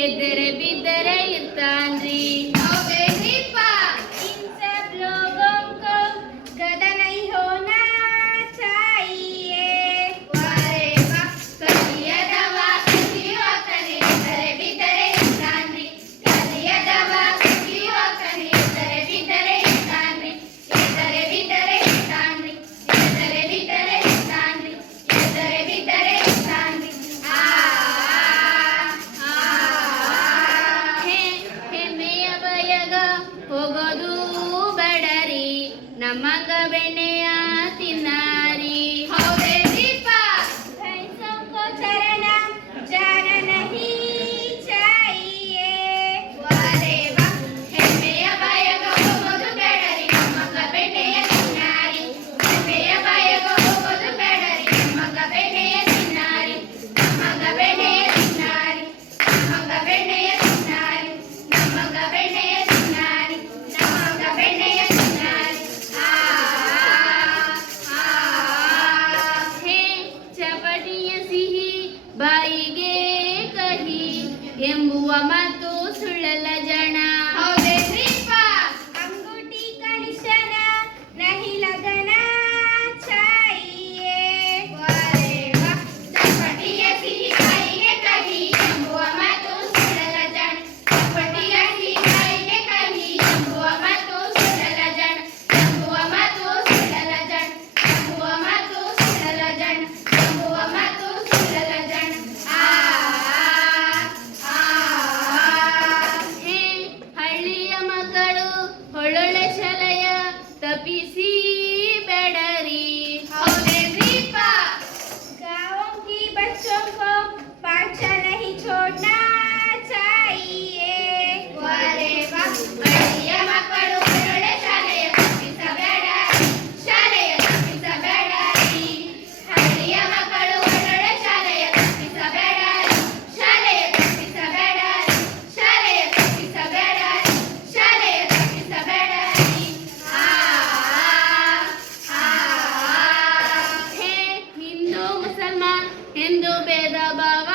ಹೆದರ ಬಿದ್ದರೆ ಇರ್ತಾನ್ರಿ. ಹೌದೇನ್ರಿಪ್ಪ? इन सब लोगों को गदा नहीं होना चाहिए. ವಾರೆ ವಾ ಕಲಿಯದವ ಕಲಿಯುವ ಕಲೆ ಹೆದರ ಬಿದ್ದರೆ ಇರ್ತಾನ್ರಿ. ಕಲಿಯದವ ಕಲಿಯುವ ಕಲೆ ಹೆದರ ಬಿದ್ದರೆ ಇರ್ತಾನ್ರಿ. ಹೆದರ ಬಿದ್ದರೆ ಇರ್ತಾನ್ರಿ. ಹೆದರ ಬಿದ್ದರೆ ಇರ್ತಾನ್ರಿ. ಹೆದರ ಬಿದ್ದರೆ ಇರ್ತಾನ್ರಿ. ಆ ಹೆಮ್ಮೆಯ ಬಯಗ ಹೋಗೋದು ಬೇಡರಿ, ನಮಗ ಬೆಣ್ಣೆಯ ತಿನ್ನಾರಿ. ಹೌದೇನ್ರಿಪ್ಪ? भैंसों को चरना जाना नहीं चाहिए. ವಾರೆ ವಾ ಹೆಮ್ಮೆಯ ಬಾಯಗ ಹೋಗೋದು ಬೇಡರಿ, ನಮಗ ಬೆಣ್ಣೆಯ ತಿನ್ನಾರಿ. ಹೆಮ್ಮೆಯ ಬಾಯಗ ಹೋಗೋದು ಬೇಡರಿ, ನಮಗ ಬೆಣ್ಣೆಯ ತಿನ್ನಾರಿ. ನಮಗ ಬೆಣ್ಣೆಯ ತಿನ್ನಾರಿ. ನಮಗ ಬೆಣ್ಣೆಯ ತಿನ್ನಾರಿ. ನಮಗ ಬೆಣ್ಣೆಯ ತಿನ್ನಾರಿ. ನಮಗ ಬೆಣ್ಣೆಯ ತಿನ್ನಾರಿ. ಆ ಹೇ ಚಪಟಿಯ ಸಿಹಿ ಬಾಯಿಗೆ ಕಹಿ ಎಂಬುವ ಮಾತು ಸುಳ್ಳಲ್ಲ ಜನ. ಹೌದೇನ್ರಿಪ್ಪ? अंगूठी का निशाना नहीं लगाना चाहिए. ವಾರೆ ವಾ ಚಪ್ಪಟಿಯ ಸಿಹಿ ಬಾಯಿಗೆ ಕಹಿ ಎಂಬುವ ಮಾತು ಸುಳ್ಳಲ ಜನ. ಚಪ್ಪಟಿಯ ಸಿಹಿ ಬಾಯಿಗೆ ಕಹಿ ಎಂಬುವ ಮಾತು ಸುಳ್ಳಲ ಜನ. ಎಂಬುವ ಮಾತು ಸುಳ್ಳಲ ಜನ. ಎಂಬುವ ಮಾತು ಸುಳ್ಳಲ ಜನ. ಎಂಬುವ ಮಾತು ಸುಳ್ಳಲ ಜನ. ಆ ಹೇ ಹಳ್ಳಿಯ ಮಕ್ಕಳು ಒಳ್ಳೊಳ್ಳೆ ಶಲಯ ತಪ್ಪಿಸಿ ಬೇಡರಿ. ಹೌದೇನ್ರಿಪ್ಪ? गाँव की बच्चों को पाठशाला नहीं छोड़ना चाहिए. ವಾರೆ ವಾ ಹಳ್ಳಿಯ ಮಕ್ಕಳು ಒಳ್ಳೊಳ್ಳೆ ಶಾಲೆಯ ತಪ್ಪಿಸಬೇಡರಿ. ಶಾಲೆಯ ತಪ್ಪಿಸಬೇಡರಿ. ಹಳ್ಳಿಯ ಮಕ್ಕಳು ಒಳ್ಳೊಳ್ಳೆ ಶಾಲೆಯ ತಪ್ಪಿಸಬೇಡರಿ. ಶಾಲೆಯ ತಪ್ಪಿಸಬೇಡರಿ. ಶಾಲೆಯ ತಪ್ಪಿಸಬೇಡರಿ. ಶಾಲೆಯ ತಪ್ಪಿಸಬೇಡರಿ. ಆ ಹೇ ಹಿಂದೂ ಮುಸಲ್ಮಾನ್ ಎಂದು ಭೇದ ಭಾವ